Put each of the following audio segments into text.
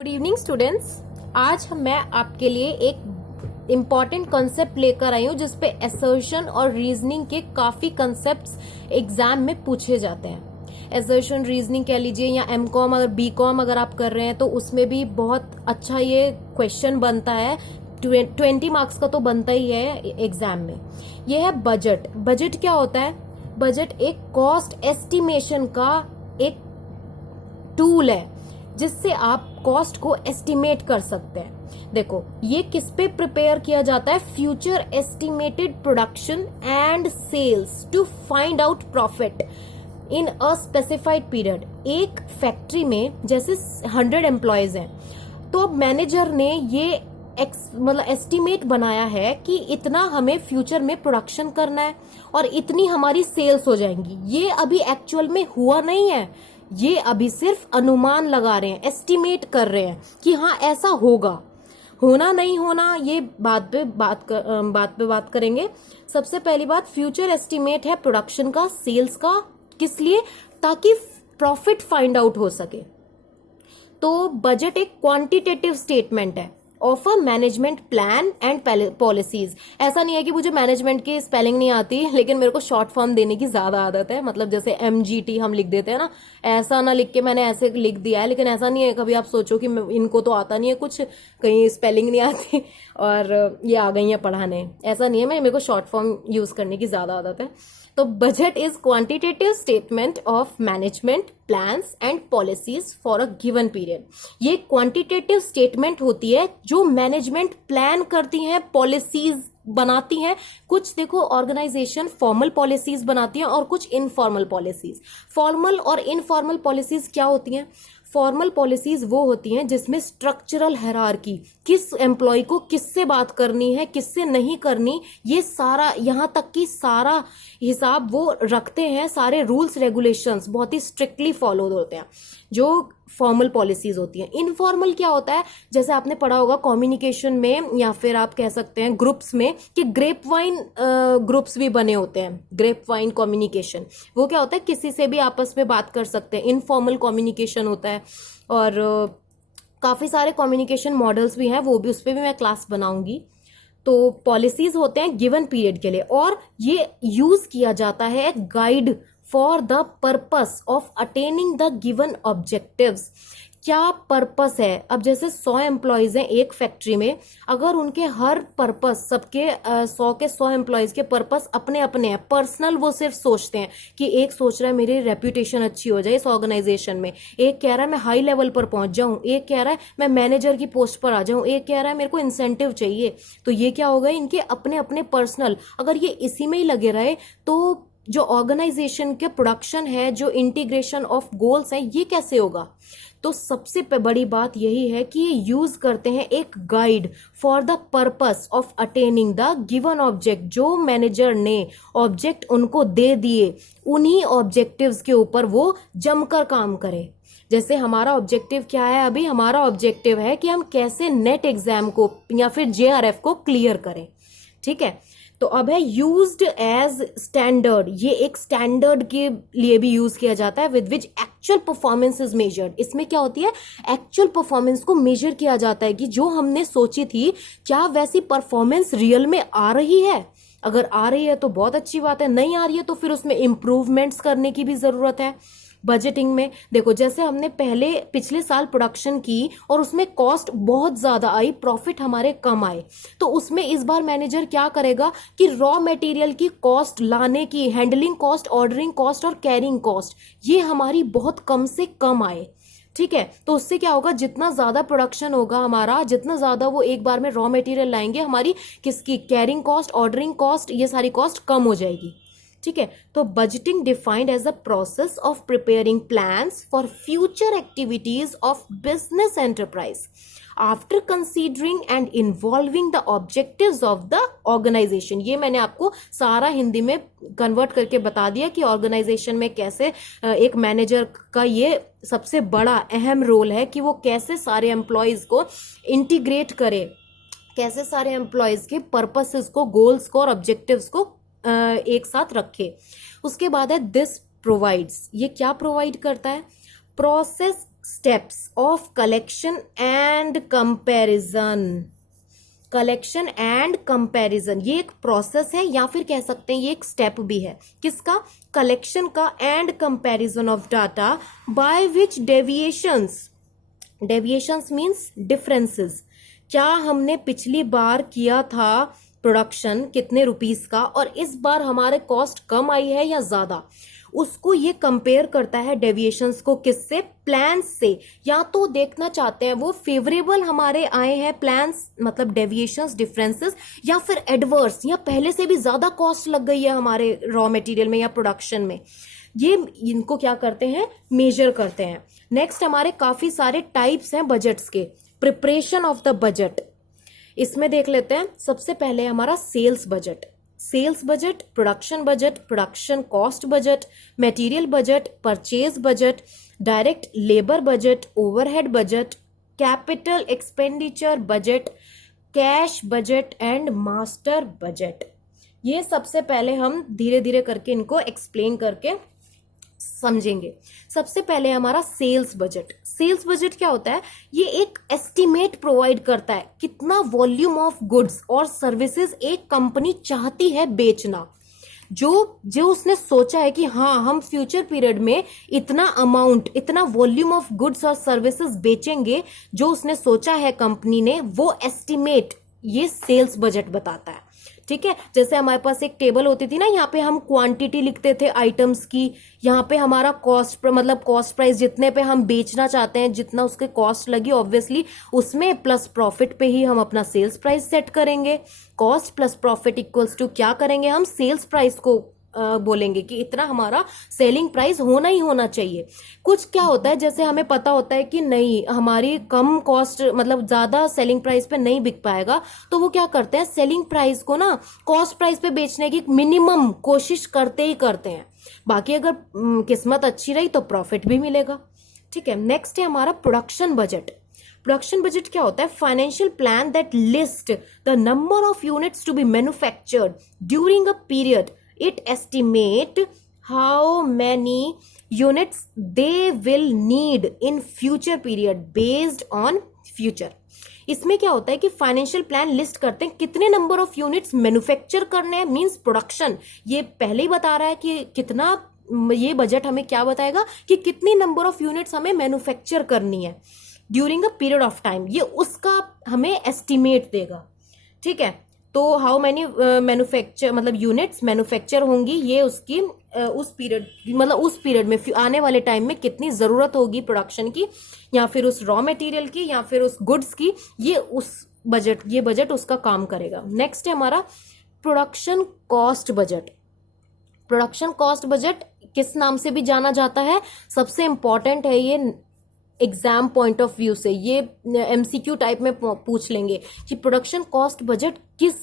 Good evening students. आज मैं आपके लिए एक इम्पॉर्टेंट कॉन्सेप्ट लेकर आई हूँ जिसपे असर्शन और रीजनिंग के काफी कॉन्सेप्ट्स एग्जाम में पूछे जाते हैं। असर्शन रीजनिंग कह लीजिए या एमकॉम अगर बीकॉम अगर आप कर रहे हैं तो उसमें भी बहुत अच्छा ये क्वेश्चन बनता है। 20 मार्क्स का तो बनता ही है एग्जाम में। ये है बजट। बजट क्या होता है? बजट एक कॉस्ट एस्टिमेशन का एक टूल है जिससे आप कॉस्ट को एस्टिमेट कर सकते हैं। देखो, ये किस पे प्रिपेयर किया जाता है? Future estimated production and sales to find out profit in a specified period. एक फैक्ट्री में जैसे 100 एम्प्लॉयज हैं तो अब मैनेजर ने ये मतलब एस्टिमेट बनाया है कि इतना हमें फ्यूचर में प्रोडक्शन करना है और इतनी हमारी सेल्स हो जाएंगी। ये अभी एक्चुअल में हुआ नहीं है, ये अभी सिर्फ अनुमान लगा रहे हैं, एस्टिमेट कर रहे हैं कि हाँ ऐसा होगा। होना नहीं होना ये बात पे बात करेंगे। सबसे पहली बात, फ्यूचर एस्टिमेट है प्रोडक्शन का, सेल्स का। किस लिए? ताकि प्रॉफिट फाइंड आउट हो सके। तो बजट एक क्वांटिटेटिव स्टेटमेंट है of a management plan and policies. ऐसा नहीं है कि मुझे मैनेजमेंट की स्पेलिंग नहीं आती, लेकिन मेरे को शॉर्ट फॉर्म देने की ज्यादा आदत है। मतलब जैसे MGT हम लिख देते हैं ना, ऐसा ना लिख के मैंने ऐसे लिख दिया है। लेकिन ऐसा नहीं है कभी आप सोचो कि इनको तो आता नहीं है कुछ, कहीं स्पेलिंग नहीं आती और ये आ गई है पढ़ाने, ऐसा नहीं है। मेरे को शॉर्ट फॉर्म यूज करने की ज्यादा आदत है। तो budget is quantitative statement of management plans and policies for a given period. ये क्वांटिटेटिव स्टेटमेंट होती है जो मैनेजमेंट प्लान करती हैं, पॉलिसीज बनाती हैं। कुछ देखो ऑर्गेनाइजेशन फॉर्मल पॉलिसीज बनाती हैं और कुछ इनफॉर्मल पॉलिसीज। फॉर्मल और इनफॉर्मल पॉलिसीज क्या होती हैं? फॉर्मल पॉलिसीज वो होती हैं जिसमें स्ट्रक्चरल हायरार्की, किस एम्प्लॉय को किससे बात करनी है, किससे नहीं करनी, ये सारा, यहां तक कि सारा हिसाब वो रखते हैं। सारे रूल्स रेगुलेशंस बहुत ही स्ट्रिक्टली फॉलो होते हैं जो फॉर्मल पॉलिसीज होती हैं। इनफॉर्मल क्या होता है? जैसे आपने पढ़ा होगा कम्युनिकेशन में या फिर आप कह सकते हैं ग्रुप्स में कि ग्रेप वाइन ग्रुप्स भी बने होते हैं। ग्रेप वाइन कम्युनिकेशन वो क्या होता है? किसी से भी आपस में बात कर सकते हैं, इनफॉर्मल कम्युनिकेशन होता है। और काफी सारे कम्युनिकेशन मॉडल्स भी हैं, वो भी, उस पर भी मैं क्लास बनाऊंगी। तो पॉलिसीज होते हैं गिवन पीरियड के लिए और ये यूज किया जाता है guide for the purpose of attaining the given objectives. क्या पर्पस है? अब जैसे 100 एम्प्लॉयज हैं एक फैक्ट्री में, अगर उनके हर पर्पस, सबके 100 के 100 एम्प्लॉयज के पर्पस अपने अपने हैं, पर्सनल वो सिर्फ सोचते हैं कि एक सोच रहा है मेरी रेपुटेशन अच्छी हो जाए इस ऑर्गेनाइजेशन में, एक कह रहा है मैं हाई लेवल पर पहुंच जाऊं, एक कह रहा है मैं मैनेजर की पोस्ट पर आ जाऊं, एक कह रहा है मेरे को इंसेंटिव चाहिए। तो ये क्या होगा? इनके अपने अपने पर्सनल, अगर ये इसी में ही लगे रहे तो जो ऑर्गेनाइजेशन के प्रोडक्शन है, जो इंटीग्रेशन ऑफ गोल्स है, ये कैसे होगा? तो सबसे बड़ी बात यही है कि ये यूज करते हैं एक guide for the purpose of attaining the given object. जो मैनेजर ने ऑब्जेक्ट उनको दे दिए, उन्हीं ऑब्जेक्टिव्स के ऊपर वो जमकर काम करे। जैसे हमारा ऑब्जेक्टिव क्या है? अभी हमारा ऑब्जेक्टिव है कि हम कैसे नेट एग्जाम को या फिर JRF को क्लियर करें। ठीक है, तो अब है यूज्ड एज स्टैंडर्ड। ये एक स्टैंडर्ड के लिए भी यूज किया जाता है with which actual performance is measured. इसमें क्या होती है? एक्चुअल परफॉर्मेंस को मेजर किया जाता है कि जो हमने सोची थी क्या वैसी परफॉर्मेंस रियल में आ रही है। अगर आ रही है तो बहुत अच्छी बात है, नहीं आ रही है तो फिर उसमें इंप्रूवमेंट्स करने की भी जरूरत है। बजटिंग में देखो, जैसे हमने पिछले साल प्रोडक्शन की और उसमें कॉस्ट बहुत ज्यादा आई, प्रॉफिट हमारे कम आए, तो उसमें इस बार मैनेजर क्या करेगा कि रॉ मटेरियल की कॉस्ट लाने की, हैंडलिंग कॉस्ट, ऑर्डरिंग कॉस्ट और कैरिंग कॉस्ट, ये हमारी बहुत कम से कम आए। ठीक है, तो उससे क्या होगा? जितना ज्यादा प्रोडक्शन होगा हमारा, जितना ज्यादा वो एक बार में रॉ मटेरियल लाएंगे, हमारी किसकी कैरिंग कॉस्ट, ऑर्डरिंग कॉस्ट, ये सारी कॉस्ट कम हो जाएगी। ठीक है, तो budgeting defined as a process of preparing plans for future activities of business enterprise after considering and involving the objectives of the organisation. ये मैंने आपको सारा हिंदी में कन्वर्ट करके बता दिया कि ऑर्गेनाइजेशन में कैसे एक मैनेजर का ये सबसे बड़ा अहम रोल है कि वो कैसे सारे एम्प्लॉयज को इंटीग्रेट करे, कैसे सारे एम्प्लॉयज के पर्पसेस को, गोल्स को और ऑब्जेक्टिव्स को एक साथ रखे। उसके बाद है दिस प्रोवाइड्स। ये क्या प्रोवाइड करता है? Process steps of collection and comparison. Collection and comparison ये एक प्रोसेस है, या फिर कह सकते हैं ये एक स्टेप भी है। किसका? कलेक्शन का and comparison of data by which deviations, deviations means differences. क्या हमने पिछली बार किया था प्रोडक्शन कितने रुपीस का और इस बार हमारे कॉस्ट कम आई है या ज्यादा, उसको ये कंपेयर करता है डेविएशंस को। किससे? प्लान से। या तो देखना चाहते हैं वो फेवरेबल हमारे आए हैं प्लान्स, मतलब डेविएशंस डिफरेंसेस, या फिर एडवर्स, या पहले से भी ज्यादा कॉस्ट लग गई है हमारे रॉ मटेरियल में या प्रोडक्शन में। ये इनको क्या करते हैं? मेजर करते हैं। नेक्स्ट हमारे काफी सारे टाइप्स हैं बजट्स के। प्रिपरेशन ऑफ द बजट, इसमें देख लेते हैं। सबसे पहले हमारा sales budget. Sales budget, production budget, production cost budget, material budget, purchase budget, direct labour budget, overhead budget, capital expenditure budget, cash budget and master budget. ये सबसे पहले हम धीरे धीरे करके इनको एक्सप्लेन करके समझेंगे। सबसे पहले हमारा सेल्स बजट। सेल्स बजट क्या होता है? ये एक एस्टिमेट प्रोवाइड करता है कितना वॉल्यूम ऑफ गुड्स और सर्विसेज एक कंपनी चाहती है बेचना। जो उसने सोचा है कि हाँ हम फ्यूचर पीरियड में इतना अमाउंट, इतना वॉल्यूम ऑफ गुड्स और सर्विसेज बेचेंगे, जो उसने सोचा है कंपनी ने, वो एस्टिमेट ये सेल्स बजट बताता है। ठीक है, जैसे हमारे पास एक टेबल होती थी ना, यहाँ पे हम क्वांटिटी लिखते थे आइटम्स की, यहाँ पे हमारा कॉस्ट, मतलब कॉस्ट प्राइस जितने पे हम बेचना चाहते हैं, जितना उसके कॉस्ट लगी ऑब्वियसली उसमें प्लस प्रॉफिट पे ही हम अपना सेल्स प्राइस सेट करेंगे। Cost plus profit equals to क्या करेंगे हम? सेल्स प्राइस को बोलेंगे कि इतना हमारा सेलिंग प्राइस होना ही होना चाहिए। कुछ क्या होता है, जैसे हमें पता होता है कि नहीं हमारी कम कॉस्ट, मतलब ज्यादा सेलिंग प्राइस पे नहीं बिक पाएगा, तो वो क्या करते हैं? सेलिंग प्राइस को ना कॉस्ट प्राइस पे बेचने की मिनिमम कोशिश करते ही करते हैं। बाकी अगर किस्मत अच्छी रही तो प्रॉफिट भी मिलेगा। ठीक है, नेक्स्ट है हमारा प्रोडक्शन बजट। प्रोडक्शन बजट क्या होता है? Financial plan that list the number of units to be manufactured during a period. It estimate how many units they will need in future period based on future। इसमें क्या होता है कि financial plan list करते हैं कितने number of units manufacture करने हैं, मींस प्रोडक्शन। ये पहले ही बता रहा है कि कितना, ये बजट हमें क्या बताएगा कि कितनी नंबर ऑफ यूनिट्स हमें मैन्युफैक्चर करनी है during a period of time. ये उसका हमें एस्टिमेट देगा। ठीक है, तो हाउ मैनी मैन्युफैक्चर, मतलब यूनिट्स मैन्युफैक्चर होंगी, ये उसकी उस पीरियड, मतलब उस पीरियड में आने वाले टाइम में कितनी जरूरत होगी प्रोडक्शन की, या फिर उस रॉ मटेरियल की, या फिर उस गुड्स की, ये उस बजट, ये बजट उसका काम करेगा। नेक्स्ट है हमारा production cost budget. Production cost budget किस नाम से भी जाना जाता है? सबसे इंपॉर्टेंट है ये एग्जाम पॉइंट ऑफ व्यू से, ये एमसीक्यू टाइप में पूछ लेंगे कि प्रोडक्शन कॉस्ट बजट किस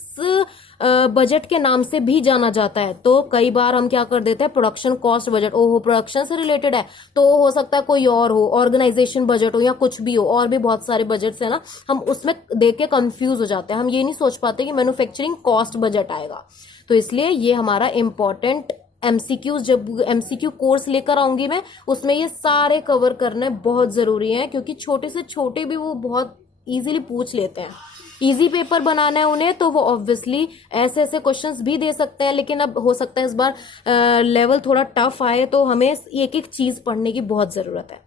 बजट के नाम से भी जाना जाता है। तो कई बार हम क्या कर देते हैं, प्रोडक्शन कॉस्ट बजट, ओहो प्रोडक्शन से रिलेटेड है, तो हो सकता है कोई और हो, ऑर्गेनाइजेशन बजट हो या कुछ भी हो, और भी बहुत सारे बजट्स है ना, हम उसमें देख के कंफ्यूज हो जाते हैं। हम ये नहीं सोच पाते कि मैन्युफैक्चरिंग कॉस्ट बजट आएगा। तो इसलिए ये हमारा इंपॉर्टेंट एमसीक्यू, जब एमसीक्यू कोर्स लेकर आऊंगी मैं, उसमें ये सारे कवर करने बहुत जरूरी है, क्योंकि छोटे से छोटे भी वो बहुत इजीली पूछ लेते हैं। इजी पेपर बनाना है उन्हें, तो वो ऑब्वियसली ऐसे ऐसे क्वेश्चंस भी दे सकते हैं, लेकिन अब हो सकता है इस बार लेवल थोड़ा टफ आए, तो हमें एक एक चीज पढ़ने की बहुत जरूरत है।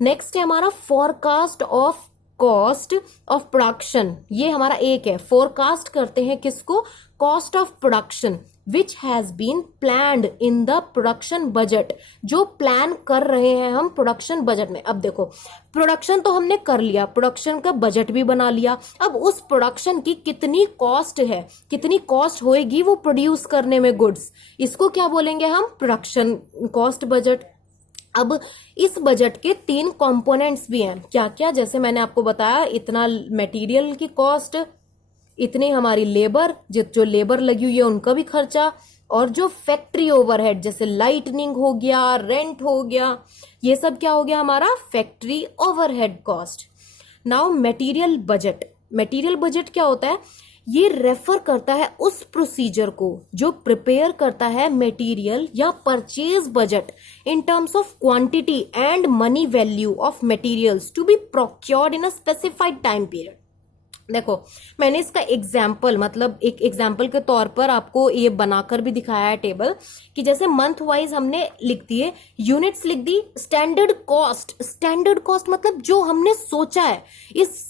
नेक्स्ट है हमारा forecast of cost of production. ये हमारा एक है, फोरकास्ट करते हैं किसको? Cost of production which has been planned in the production budget. जो प्लान कर रहे हैं हम प्रोडक्शन बजट में। अब देखो, प्रोडक्शन तो हमने कर लिया, प्रोडक्शन का बजट भी बना लिया। अब उस प्रोडक्शन की कितनी कॉस्ट है, कितनी कॉस्ट होएगी वो प्रोड्यूस करने में गुड्स, इसको क्या बोलेंगे हम? Production cost budget. अब इस बजट के 3 कंपोनेंट्स भी हैं। क्या क्या? जैसे मैंने आपको बताया, इतना मटेरियल की कॉस्ट, इतनी हमारी लेबर, जो लेबर लगी हुई है उनका भी खर्चा, और जो फैक्ट्री ओवरहेड जैसे लाइटनिंग हो गया, रेंट हो गया, ये सब क्या हो गया हमारा? Factory overhead cost. Now material budget. Material budget क्या होता है? ये रेफर करता है उस प्रोसीजर को जो प्रिपेयर करता है मटेरियल या purchase budget in terms of quantity and money value of materials to be procured in a specified time period. देखो, मैंने इसका एग्जाम्पल, मतलब एक एग्जाम्पल के तौर पर आपको ये बनाकर भी दिखाया है टेबल, कि जैसे मंथ वाइज हमने लिख दिए, यूनिट्स लिख दी, स्टैंडर्ड कॉस्ट मतलब जो हमने सोचा है इस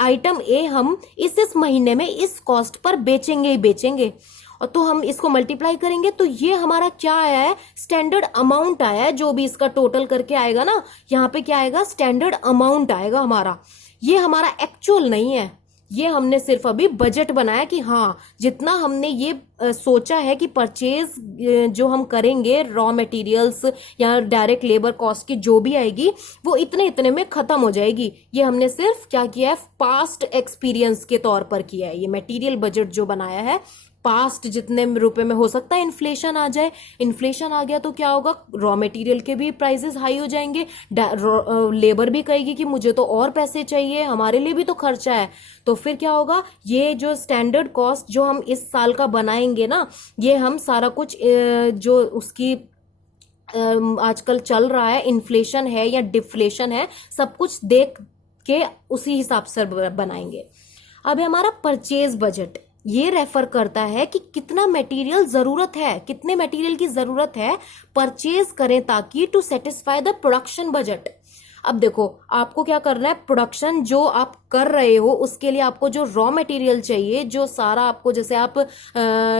आइटम ए हम इस महीने में इस कॉस्ट पर बेचेंगे ही बेचेंगे, और तो हम इसको मल्टीप्लाई करेंगे तो ये हमारा क्या आया है, स्टैंडर्ड अमाउंट आया है। जो भी इसका टोटल करके आएगा ना, यहाँ पे क्या आएगा, स्टैंडर्ड अमाउंट आएगा हमारा। ये हमारा एक्चुअल नहीं है, ये हमने सिर्फ अभी बजट बनाया कि हाँ जितना हमने ये सोचा है कि परचेज जो हम करेंगे रॉ मटेरियल्स या डायरेक्ट लेबर कॉस्ट की जो भी आएगी वो इतने इतने में खत्म हो जाएगी। ये हमने सिर्फ क्या किया है, पास्ट एक्सपीरियंस के तौर पर किया है। ये मटेरियल बजट जो बनाया है, पास्ट जितने रुपए में हो सकता है इन्फ्लेशन आ जाए, इन्फ्लेशन आ गया तो क्या होगा, रॉ मटेरियल के भी प्राइसेस हाई हो जाएंगे, लेबर भी कहेगी कि मुझे तो और पैसे चाहिए, हमारे लिए भी तो खर्चा है, तो फिर क्या होगा, ये जो स्टैंडर्ड कॉस्ट जो हम इस साल का बनाएंगे ना, ये हम सारा कुछ जो उसकी आजकल चल रहा है, इन्फ्लेशन है या डिफ्लेशन है, सब कुछ देख के उसी हिसाब से बनाएंगे। अब है हमारा परचेज बजट, ये रेफर करता है कि कितना मटेरियल जरूरत है, कितने मटेरियल की जरूरत है परचेज करें ताकि to satisfy the production budget. अब देखो, आपको क्या करना है, प्रोडक्शन जो आप कर रहे हो उसके लिए आपको जो रॉ मटेरियल चाहिए, जो सारा आपको, जैसे आप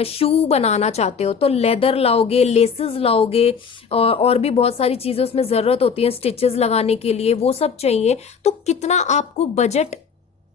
शू बनाना चाहते हो तो लेदर लाओगे, लेसेस लाओगे, और भी बहुत सारी चीजें उसमें जरूरत होती है स्टिचेस लगाने के लिए, वो सब चाहिए। तो कितना आपको बजट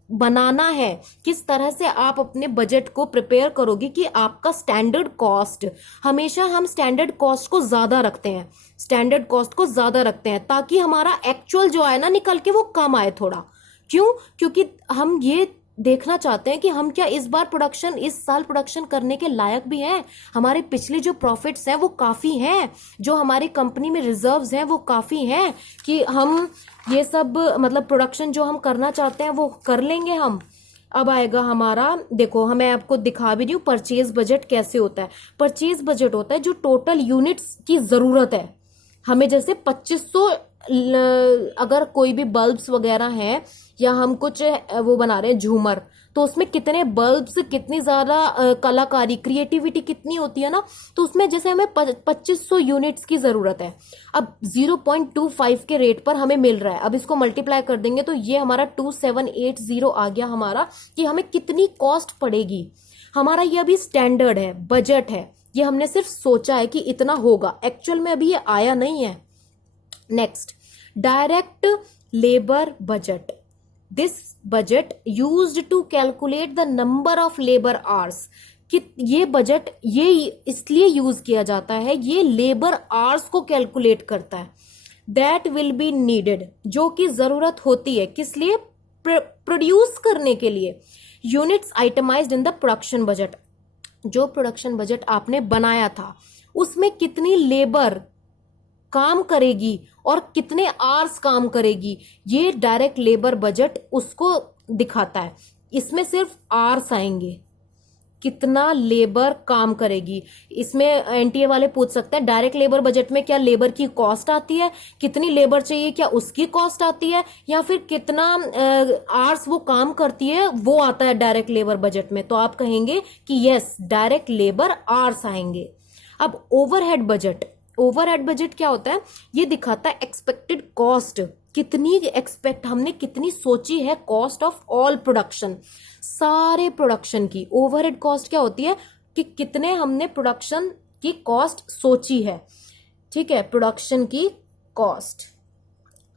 बनाना है, किस तरह से आप अपने बजट को प्रिपेयर करोगे कि आपका स्टैंडर्ड कॉस्ट, हमेशा हम स्टैंडर्ड कॉस्ट को ज्यादा रखते हैं, स्टैंडर्ड कॉस्ट को ज्यादा रखते हैं ताकि हमारा एक्चुअल जो आए ना निकल के वो कम आए थोड़ा। क्यों? क्योंकि हम ये देखना चाहते हैं कि हम क्या इस साल प्रोडक्शन करने के लायक भी हैं, हमारे पिछले जो प्रॉफिट्स हैं वो काफी हैं, जो हमारी कंपनी में रिजर्व्स हैं वो काफी हैं कि हम ये सब, मतलब प्रोडक्शन जो हम करना चाहते हैं वो कर लेंगे हम। अब आएगा हमारा, देखो मैं आपको दिखा भी रही हूँ परचेज बजट कैसे होता है। परचेज बजट होता है जो टोटल यूनिट्स की जरूरत है हमें, जैसे 2500 अगर कोई भी बल्ब्स वगैरह हैं या हम कुछ वो बना रहे हैं झूमर, तो उसमें कितने बल्ब्स, कितनी ज्यादा कलाकारी, क्रिएटिविटी कितनी होती है ना, तो उसमें जैसे हमें 2500 यूनिट्स की जरूरत है। अब 0.25 के रेट पर हमें मिल रहा है, अब इसको मल्टीप्लाई कर देंगे तो ये हमारा 2780 आ गया हमारा, कि हमें कितनी कॉस्ट पड़ेगी। हमारा ये अभी स्टैंडर्ड है, बजट है, ये हमने सिर्फ सोचा है कि इतना होगा, एक्चुअल में अभी ये आया नहीं है। Next, direct labour budget. This budget used to calculate the number of labour hours. कि ये बजट ये इसलिए यूज किया जाता है, ये लेबर आवर्स को कैलकुलेट करता है, दैट विल बी नीडेड, जो कि जरूरत होती है, किस लिए, प्रोड्यूस करने के लिए। Units itemised in the production budget, जो प्रोडक्शन बजट आपने बनाया था उसमें कितनी लेबर काम करेगी और कितने आवर्स काम करेगी, ये डायरेक्ट लेबर बजट उसको दिखाता है। इसमें सिर्फ आवर्स आएंगे, कितना लेबर काम करेगी। इसमें एनटीए वाले पूछ सकते हैं डायरेक्ट लेबर बजट में क्या लेबर की कॉस्ट आती है, कितनी लेबर चाहिए क्या उसकी कॉस्ट आती है, या फिर कितना आवर्स वो काम करती है वो आता है डायरेक्ट लेबर बजट में। तो आप कहेंगे कि यस, डायरेक्ट लेबर आवर्स आएंगे। अब ओवरहेड बजट, ओवरहेड बजट क्या होता है, ये दिखाता है एक्सपेक्टेड कॉस्ट, कितनी एक्सपेक्ट हमने कितनी सोची है कॉस्ट ऑफ ऑल प्रोडक्शन, सारे प्रोडक्शन की। ओवरहेड कॉस्ट क्या होती है कि कितने हमने प्रोडक्शन की कॉस्ट सोची है, ठीक है, प्रोडक्शन की cost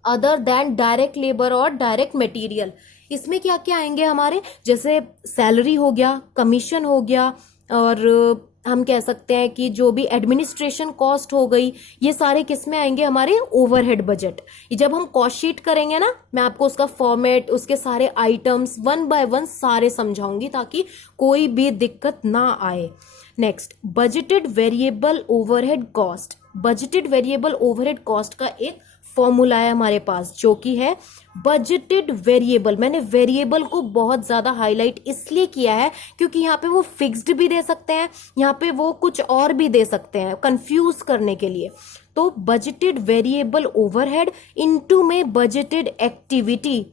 other than direct labour और डायरेक्ट मटेरियल। इसमें क्या क्या आएंगे हमारे, जैसे सैलरी हो गया, कमीशन हो गया, और हम कह सकते हैं कि जो भी एडमिनिस्ट्रेशन कॉस्ट हो गई, ये सारे किस में आएंगे, हमारे ओवरहेड बजट। जब हम कॉस्ट शीट करेंगे ना, मैं आपको उसका फॉर्मेट, उसके सारे आइटम्स वन बाय वन सारे समझाऊंगी ताकि कोई भी दिक्कत ना आए। Next, budgeted variable overhead cost. Budgeted variable overhead cost का एक फॉर्मूला है हमारे पास जो कि है बजटेड वेरिएबल। मैंने वेरिएबल को बहुत ज्यादा हाईलाइट इसलिए किया है क्योंकि यहाँ पे वो फिक्स्ड भी दे सकते हैं, यहाँ पे वो कुछ और भी दे सकते हैं कंफ्यूज करने के लिए। तो बजटेड वेरिएबल ओवरहेड इनटू में बजटेड एक्टिविटी।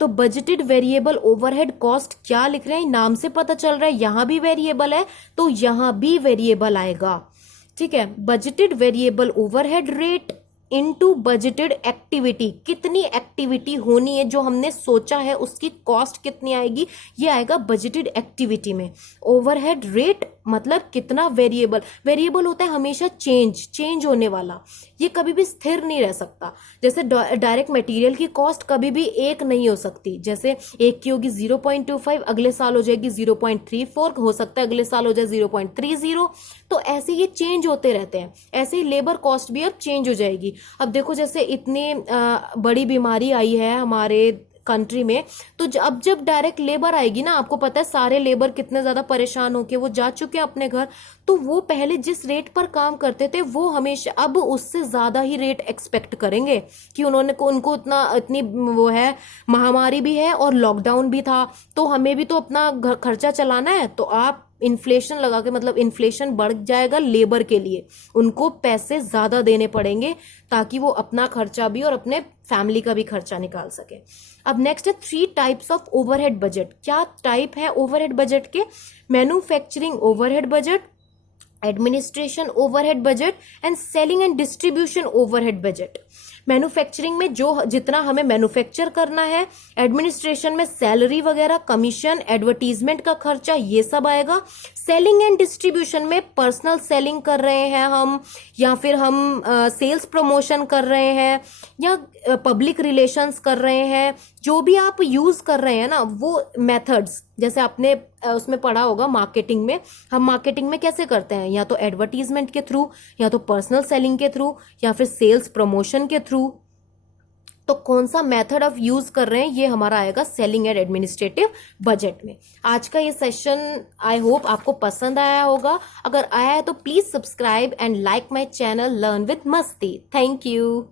तो बजटेड वेरिएबल ओवरहेड कॉस्ट क्या लिख रहे हैं, नाम से पता चल रहा है यहां भी वेरिएबल है तो यहां भी वेरिएबल आएगा। ठीक है, budgeted variable overhead rate into budgeted activity, कितनी एक्टिविटी होनी है जो हमने सोचा है उसकी कॉस्ट कितनी आएगी, ये आएगा बजटेड एक्टिविटी में। ओवरहेड रेट मतलब कितना वेरिएबल, वेरिएबल होता है हमेशा चेंज होने वाला, ये कभी भी स्थिर नहीं रह सकता। जैसे डायरेक्ट मटेरियल की कॉस्ट कभी भी एक नहीं हो सकती, जैसे एक की होगी 0.25, अगले साल हो जाएगी 0.34, हो सकता है अगले साल हो जाए 0.30। तो ऐसे ये चेंज होते रहते हैं। ऐसे ही लेबर कॉस्ट भी अब चेंज हो जाएगी। अब देखो जैसे इतनी बड़ी बीमारी आई है हमारे कंट्री में, तो अब जब डायरेक्ट लेबर आएगी ना, आपको पता है सारे लेबर कितने ज्यादा परेशान होके वो जा चुके हैं अपने घर, तो वो पहले जिस रेट पर काम करते थे वो हमेशा अब उससे ज्यादा ही रेट एक्सपेक्ट करेंगे कि उनको इतनी वो है, महामारी भी है और लॉकडाउन भी था, तो हमें भी तो अपना खर्चा चलाना है। तो आप इन्फ्लेशन लगा के, मतलब इन्फ्लेशन बढ़ जाएगा लेबर के लिए, उनको पैसे ज्यादा देने पड़ेंगे ताकि वो अपना खर्चा भी और अपने फैमिली का भी खर्चा निकाल सके। अब नेक्स्ट है 3 टाइप्स ऑफ ओवरहेड बजट। क्या टाइप है ओवरहेड बजट के? Manufacturing overhead budget, administration overhead budget and selling and distribution overhead budget. Manufacturing में जो जितना हमें मैन्युफैक्चर करना है, एडमिनिस्ट्रेशन में सैलरी वगैरह, कमीशन, एडवर्टीजमेंट का खर्चा, ये सब आएगा। सेलिंग एंड डिस्ट्रीब्यूशन में पर्सनल सेलिंग कर रहे हैं हम, या फिर हम सेल्स प्रमोशन कर रहे हैं, या पब्लिक रिलेशंस कर रहे हैं, जो भी आप यूज कर रहे हैं ना वो मेथड्स, जैसे आपने उसमें पढ़ा होगा मार्केटिंग में, हम मार्केटिंग में कैसे करते हैं, या तो एडवर्टीजमेंट के थ्रू, या तो पर्सनल सेलिंग के थ्रू, या फिर सेल्स प्रमोशन के थ्रू। तो कौन सा मेथड ऑफ यूज कर रहे हैं, ये हमारा आएगा सेलिंग एंड एडमिनिस्ट्रेटिव बजट में। आज का ये सेशन आई होप आपको पसंद आया होगा। अगर आया है तो please subscribe and like my channel learn with Masti. Thank you.